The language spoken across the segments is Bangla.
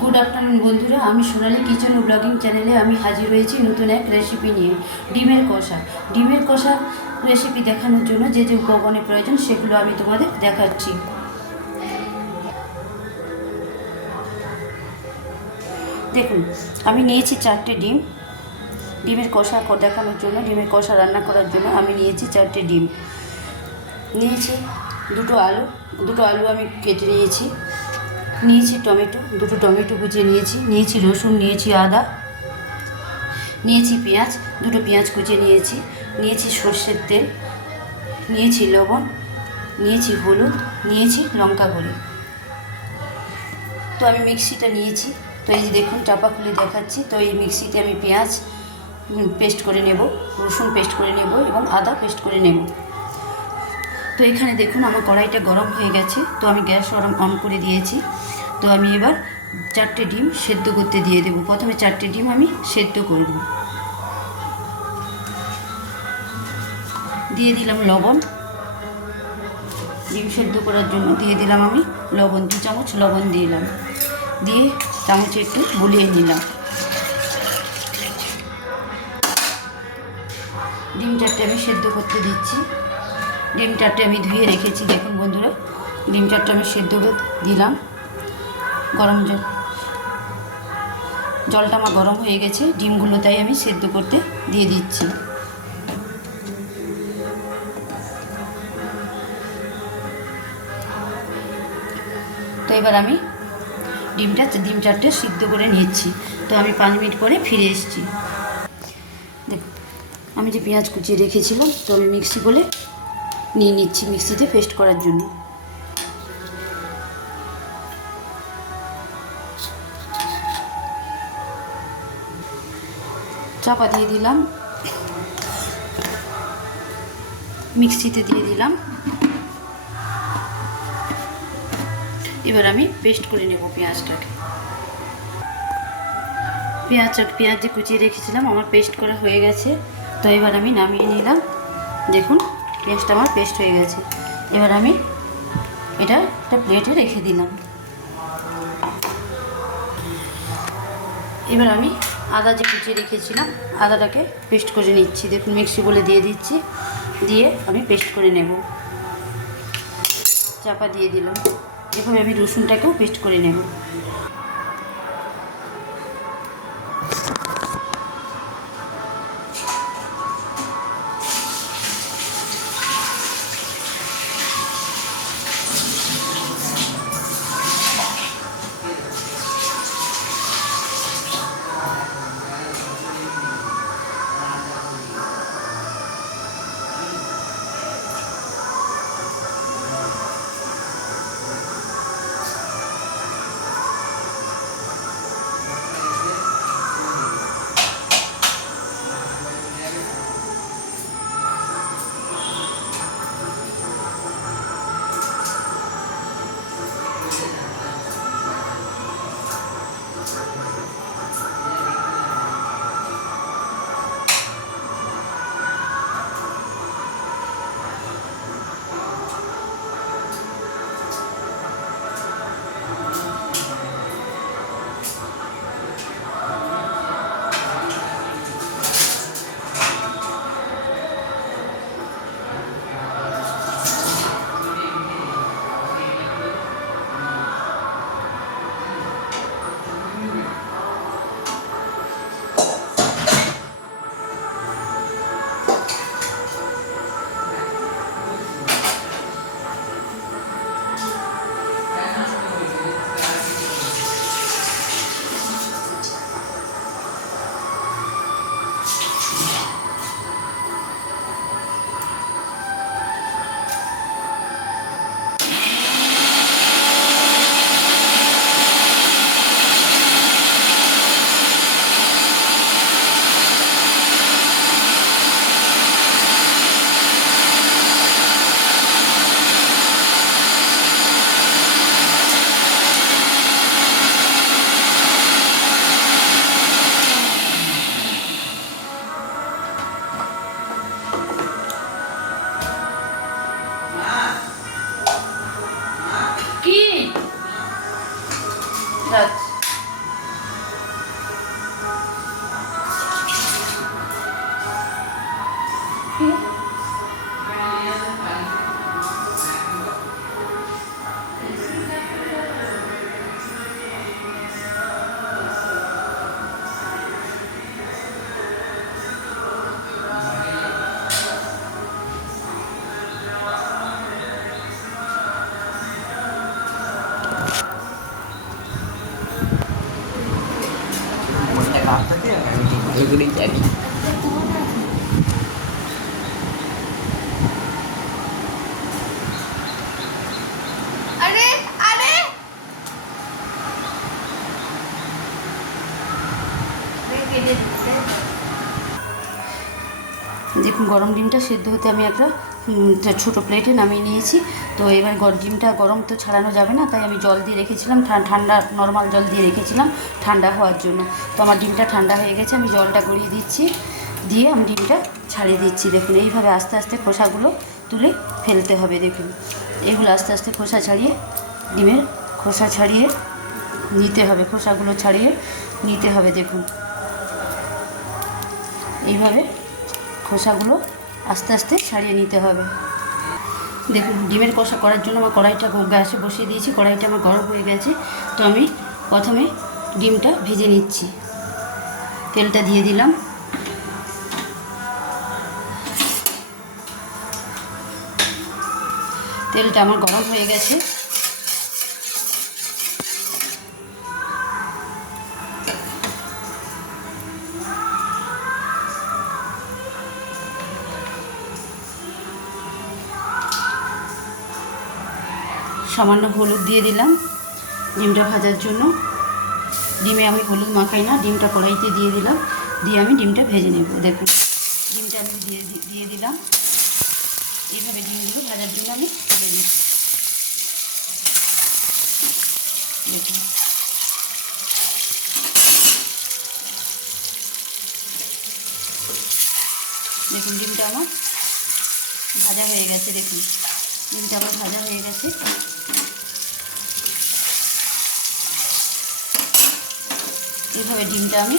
গুড আফটারনুন বন্ধুরা, আমি সোনালী কিচেন ও ব্লগিং চ্যানেলে আমি হাজির হয়েছি নতুন এক রেসিপি নিয়ে। ডিমের কষা রেসিপি দেখানোর জন্য যে যে উপকরণের প্রয়োজন সেগুলো আমি তোমাদের দেখাচ্ছি। দেখুন, আমি নিয়েছি 4টে ডিম। ডিমের কষা দেখানোর জন্য, ডিমের কষা রান্না করার জন্য আমি নিয়েছি 4টে ডিম। নিয়েছি দুটো আলু আমি কেটে নিয়েছি টমেটো, দুটো টমেটো কুচিয়ে নিয়েছি রসুন, নিয়েছি আদা, নিয়েছি পেঁয়াজ, দুটো পেঁয়াজ কুচিয়ে নিয়েছি সর্ষের তেল, নিয়েছি লবণ, নিয়েছি হলুদ, নিয়েছি লঙ্কা গুঁড়ি। তো আমি মিক্সিটা নিয়েছি। তো এই যে দেখুন, চাপা খুলে দেখাচ্ছি। তো এই মিক্সিতে আমি পেঁয়াজ পেস্ট করে নেব, রসুন পেস্ট করে নেব এবং আদা পেস্ট করে নেব। তো এখানে দেখুন, আমার কড়াইটা গরম হয়ে গেছে। তো আমি গ্যাস অন করে দিয়েছি। তো আমি এবার 4টে ডিম সেদ্ধ করতে দিয়ে দেবো। প্রথমে 4টে ডিম আমি সেদ্ধ করব। দিয়ে দিলাম লবণ। ডিম সেদ্ধ করার জন্য দিয়ে দিলাম আমি লবণ, 2 চামচ লবণ দিলাম। দিয়ে চামচে একটু গুলিয়ে নিলাম। ডিম 4টে আমি সেদ্ধ করতে দিচ্ছি। ডিম 4টে আমি ধুয়ে রেখেছি। দেখুন বন্ধুরা, ডিম 4টে আমি সেদ্ধ করে দিলাম। গরম জলটা আমার গরম হয়ে গেছে। ডিমগুলো তাই আমি সেদ্ধ করতে দিয়ে দিচ্ছি। তো এবার আমি ডিম 4টে সিদ্ধ করে নিচ্ছি। তো আমি 5 মিনিট পরে ফিরে এসেছি। দেখুন, আমি যে পেঁয়াজ কুচিয়ে রেখেছিলাম, তো আমি মিক্সি বলে নিয়ে নিচ্ছি মিক্সিতে পেস্ট করার জন্য। চাপা দিয়ে দিলাম, মিক্সিতে দিয়ে দিলাম। এবার আমি পেস্ট করে নেব পেঁয়াজটাকে। পেঁয়াজ যে কুচিয়ে রেখেছিলাম আমার পেস্ট করা হয়ে গেছে। তো এবার আমি নামিয়ে নিলাম। দেখুন, পেস্টটা আমার পেস্ট হয়ে গেছে। এবার আমি এটা একটা প্লেটে রেখে দিলাম। এবার আমি আদা যে কুচিয়ে রেখেছিলাম আদাটাকে পেস্ট করে নিচ্ছি। দেখুন, মিক্সি বলে দিয়ে দিচ্ছি। দিয়ে আমি পেস্ট করে নেব। চাপা দিয়ে দিলাম। এভাবে আমি রসুনটাকেও পেস্ট করে নেব। কি ভালো করেই জানি। আরে আরে দেখুন গরম ডিমটা সেদ্ধ হতে আমি একটা ছোটো প্লেটে নামিয়ে নিয়েছি। তো এবার ডিমটা গরম তো ছাড়ানো যাবে না, তাই আমি জল দিয়ে রেখেছিলাম, ঠান্ডা নর্মাল জল দিয়ে রেখেছিলাম ঠান্ডা হওয়ার জন্য। তো আমার ডিমটা ঠান্ডা হয়ে গেছে, আমি জলটা গড়িয়ে দিচ্ছি, দিয়ে আমি ডিমটা ছাড়িয়ে দিচ্ছি। দেখুন এইভাবে আস্তে আস্তে খোসাগুলো তুলে ফেলতে হবে। দেখুন এগুলো আস্তে আস্তে খোসা ছাড়িয়ে, ডিমের খোসা ছাড়িয়ে নিতে হবে, খোসাগুলো ছাড়িয়ে নিতে হবে। দেখুন এইভাবে খোসাগুলো আস্তে আস্তে ছাড়িয়ে নিতে হবে। দেখুন ডিমের কষা করার জন্য আমার কড়াইটা গ্যাসে বসিয়ে দিয়েছি, কড়াইটা আমার গরম হয়ে গেছে। তো আমি প্রথমে ডিমটা ভেজে নিচ্ছি। তেলটা দিয়ে দিলাম, তেলটা আমার গরম হয়ে গেছে। সামান্য হলুদ দিয়ে দিলাম ডিমটা ভাজার জন্য। ডিমে আমি হলুদ মাখাই না, ডিমটা কড়াইতে দিয়ে দিলাম, দিয়ে আমি ডিমটা ভেজে নেব। দেখুন ডিমটা আমি দিয়ে দিলাম। এইভাবে ডিমগুলো ভাজার জন্য আমি তুলে দিচ্ছি। দেখুন দেখুন ডিমটা আমার ভাজা হয়ে গেছে। দেখুন ডিমটা আমার ভাজা হয়ে গেছে। এইভাবে ডিমটা আমি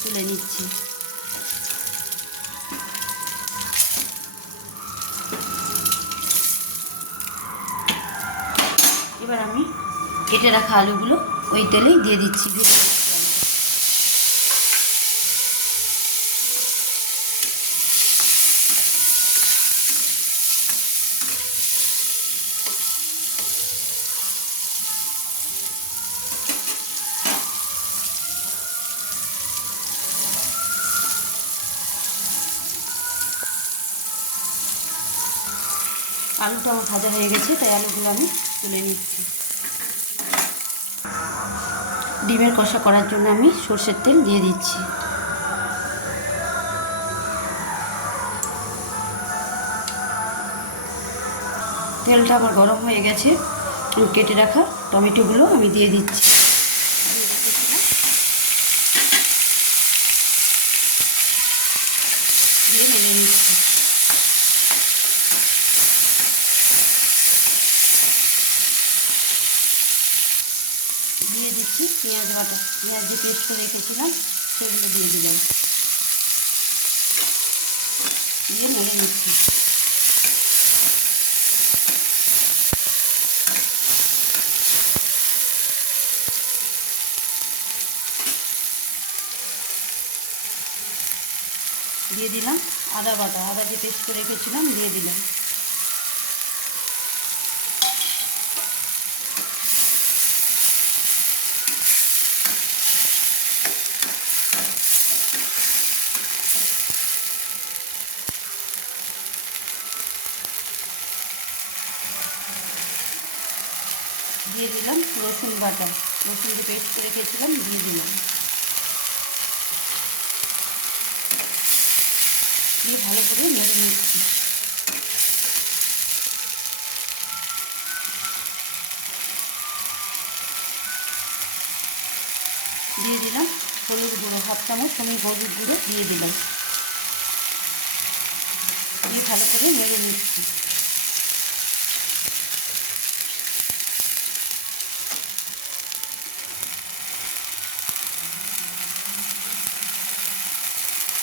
তুলে নিচ্ছি। এবার আমি কেটে রাখা আলুগুলো ওই তেলেই দিয়ে দিচ্ছি। আলুটা আমার ভাজা হয়ে গেছে, তাই আলুগুলো আমি তুলে নিচ্ছি। ডিমের কষা করার জন্য আমি সর্ষের তেল দিয়ে দিচ্ছি। তেলটা আমার গরম হয়ে গেছে, কেটে রাখা টমেটোগুলো আমি দিয়ে দিচ্ছি। দিয়ে নেড়ে নিচ্ছি। দিয়ে দিচ্ছি পেঁয়াজ বাটা, পেঁয়াজ যে পেস্ট করে রেখেছিলাম সেগুলো দিয়ে দিলাম, দিয়ে নেড়ে নিচ্ছি। দিয়ে দিলাম আদা বাটা, আদা যে পেস্ট করে রেখেছিলাম দিয়ে দিলাম। দিয়ে দিলাম রসুন বাটা, রসুন যে পেস্ট করে রেখেছিলাম দিয়ে দিলাম, দিয়ে ভালো করে নেড়ে নিচ্ছি। দিয়ে দিলাম হলুদ গুঁড়ো, হাফ চামচ আমি হলুদ গুঁড়ো দিয়ে দিলাম, দিয়ে ভালো করে নেড়ে নিচ্ছি।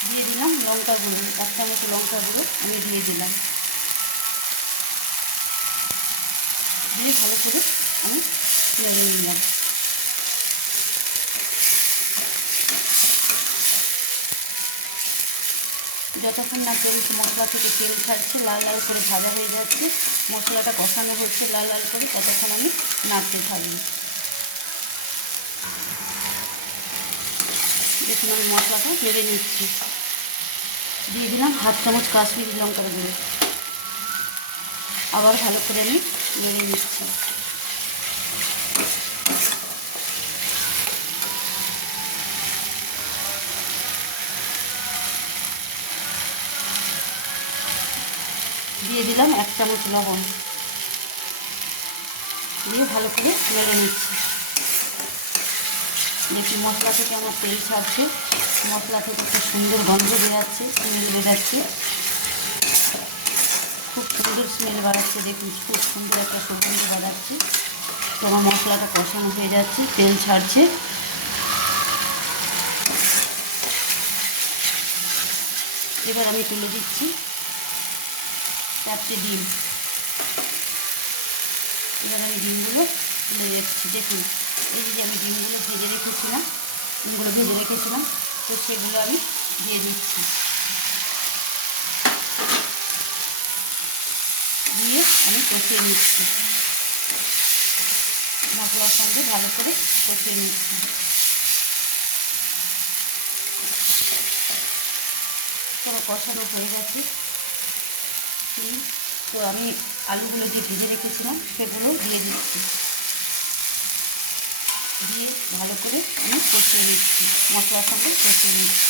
দিয়ে দিলাম লঙ্কা গুঁড়ো, এক চামচ লঙ্কা গুঁড়ো আমি দিয়ে দিলাম, দিয়ে ভালো করে আমি নেড়ে নিলাম। যতক্ষণ না তেল মশলা থেকে তেল ছাড়ছে, লাল লাল করে ভাজা হয়ে যাচ্ছে, মশলাটা কষানো হচ্ছে লাল লাল করে, ততক্ষণ আমি নাড়তে থাকবো। দেখুন আমি মশলাটা নেড়ে নিচ্ছি। দিয়ে দিলাম হাফ চামচ কাশ্মীরি লঙ্কার গুঁড়ো। আবার ভালো করে আমি নেড়ে নিচ্ছি। দিয়ে দিলাম 1 চামচ লবণ, দিয়ে ভালো করে নেড়ে নিচ্ছি। দেখি মশলা থেকে আমার তেল ছাড়ছে, মশলা থেকে খুব সুন্দর গন্ধ বেরাচ্ছে, স্মেল বেরাচ্ছে, খুব সুন্দর স্মেল বাড়াচ্ছে। দেখুন খুব সুন্দর একটা সুগন্ধ বাড়াচ্ছে। তো আমার মশলাটা কষানো হয়ে যাচ্ছে, তেল ছাড়ছে। এবার আমি তুলে দিচ্ছি 4টে ডিম। এবার আমি ডিমগুলো তুলে রেখেছি। দেখুন এই যে আমি ডিমগুলো ভেজে রেখেছিলাম, তো সেগুলো আমি দিয়ে দিচ্ছি। দিয়ে আমি কষিয়ে নিচ্ছি, মশলার সঙ্গে ভালো করে কষিয়ে নিচ্ছি। আমার কষানো হয়ে গেছে। তো আমি আলুগুলো যে ভেজে রেখেছিলাম সেগুলো দিয়ে দিচ্ছি, দিয়ে ভালো করে আমি কষিয়ে নিচ্ছি, মশলার সঙ্গে কষিয়ে নিচ্ছি।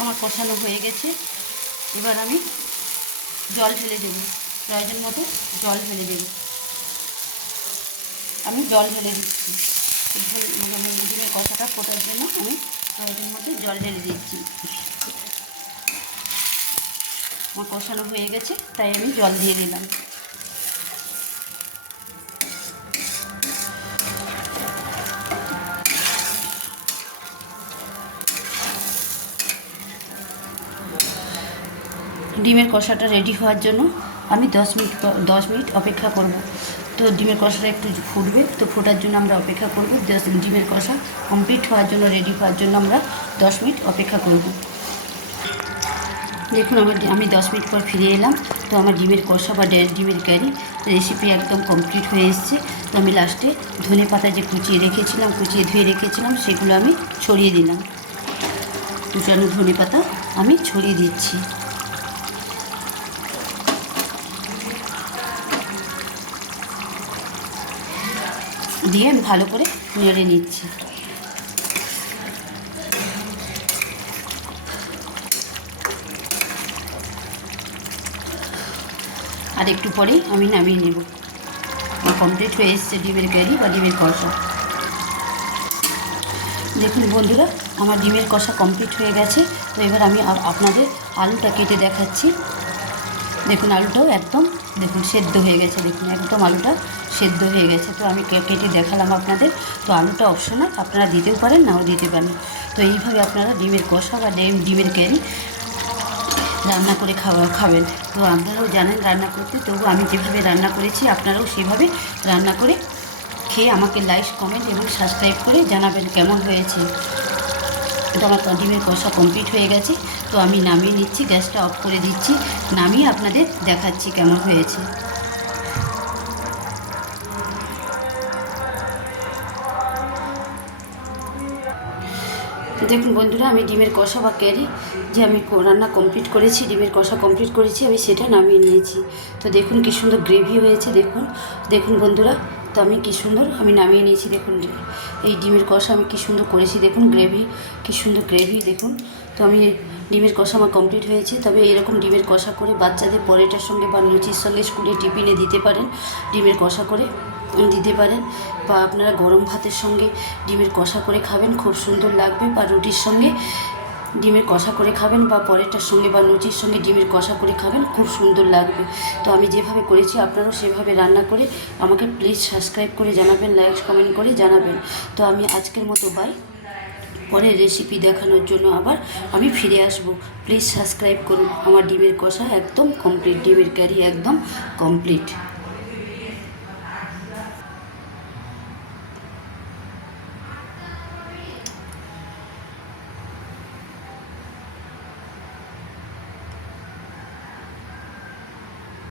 আমার কষানো হয়ে গেছে। এবার আমি জল ঢেলে দেবো, প্রয়োজন মতো জল ঢেলে দেবো। আমি জল ঢেলে দিচ্ছি, মানে ডিমের কষাটা ফোটার জন্য আমি প্রয়োজন মতো জল ঢেলে দিচ্ছি। আমার কষানো হয়ে গেছে, তাই আমি জল দিয়ে দিলাম। ডিমের কষাটা রেডি হওয়ার জন্য আমি 10 মিনিট অপেক্ষা করব। তো ডিমের কষাটা একটু ফুটবে, তো ফোটার জন্য আমরা অপেক্ষা করব। ডিমের কষা কমপ্লিট হওয়ার জন্য, রেডি হওয়ার জন্য আমরা 10 মিনিট অপেক্ষা করব। দেখুন আমি 10 মিনিট পর ফিরে এলাম। তো আমার ডিমের কষা বা ডিমের কারি রেসিপি একদম কমপ্লিট হয়ে এসেছে। তো আমি লাস্টে ধনে পাতা যে কুচিয়ে ধুয়ে রেখেছিলাম সেগুলো আমি ছড়িয়ে দিলাম। কুচানো ধনে পাতা আমি ছড়িয়ে দিচ্ছি। দিয়ে আমি ভালো করে নেড়ে নিচ্ছি। আর একটু পরেই আমি নামিয়ে নেব। কমপ্লিট হয়ে এসছে ডিমের কারি বা ডিমের কষা। দেখুন বন্ধুরা, আমার ডিমের কষা কমপ্লিট হয়ে গেছে। তো এবার আমি আপনাদের আলুটা কেটে দেখাচ্ছি। দেখুন আলুটাও একদম সেদ্ধ হয়ে গেছে। দেখুন একদম আলুটা সেদ্ধ হয়ে গেছে। তো আমি কেটে দেখালাম আপনাদের। তো আলুটা অপশনাল, আপনারা দিতেও পারেন, নাও দিতে পারেন। তো এইভাবে আপনারা ডিমের কষা বা ডিমের কারি রান্না করে খাবেন। তো আপনারাও জানেন রান্না করতে, তবু আমি যেভাবে রান্না করেছি আপনারাও সেভাবে রান্না করে খেয়ে আমাকে লাইক, কমেন্ট এবং সাবস্ক্রাইব করে জানাবেন কেমন হয়েছে। তো আমার ডিমের কষা কমপ্লিট হয়ে গেছে। তো আমি নামিয়ে নিচ্ছি, গ্যাসটা অফ করে দিচ্ছি, নামিয়ে আপনাদের দেখাচ্ছি কেমন হয়েছে। দেখুন বন্ধুরা, আমি ডিমের কষা বা কারি যে আমি রান্না কমপ্লিট করেছি, ডিমের কষা কমপ্লিট করেছি, আমি সেটা নামিয়ে নিয়েছি। তো দেখুন কী সুন্দর গ্রেভি হয়েছে। দেখুন বন্ধুরা, তো আমি কী সুন্দর আমি নামিয়ে নিয়েছি। দেখুন এই ডিমের কষা আমি কী সুন্দর করেছি। দেখুন কী সুন্দর গ্রেভি। দেখুন তো আমি ডিমের কষা আমার কমপ্লিট হয়েছে। তবে এরকম ডিমের কষা করে বাচ্চাদের পরোটার সঙ্গে বা লুচির সঙ্গে স্কুলে টিফিনে দিতে পারেন, ডিমের কষা করে দিতে পারেন। বা আপনারা গরম ভাতের সঙ্গে ডিমের কষা করে খাবেন, খুব সুন্দর লাগবে। বা রুটির সঙ্গে ডিমের কষা করে খাবেন, বা পরোটার সঙ্গে বা লুচির সঙ্গে ডিমের কষা করে খাবেন, খুব সুন্দর লাগবে। তো আমি যেভাবে করেছি আপনারাও সেভাবে রান্না করে আমাকে প্লিজ সাবস্ক্রাইব করে জানাবেন, লাইক কমেন্ট করে জানাবেন। তো আমি আজকের মতো বাই। পরের রেসিপি দেখানোর জন্য আবার আমি ফিরে আসব। প্লিজ সাবস্ক্রাইব করুন। আমার ডিমের কষা একদম কমপ্লিট, ডিমের কারি একদম কমপ্লিট।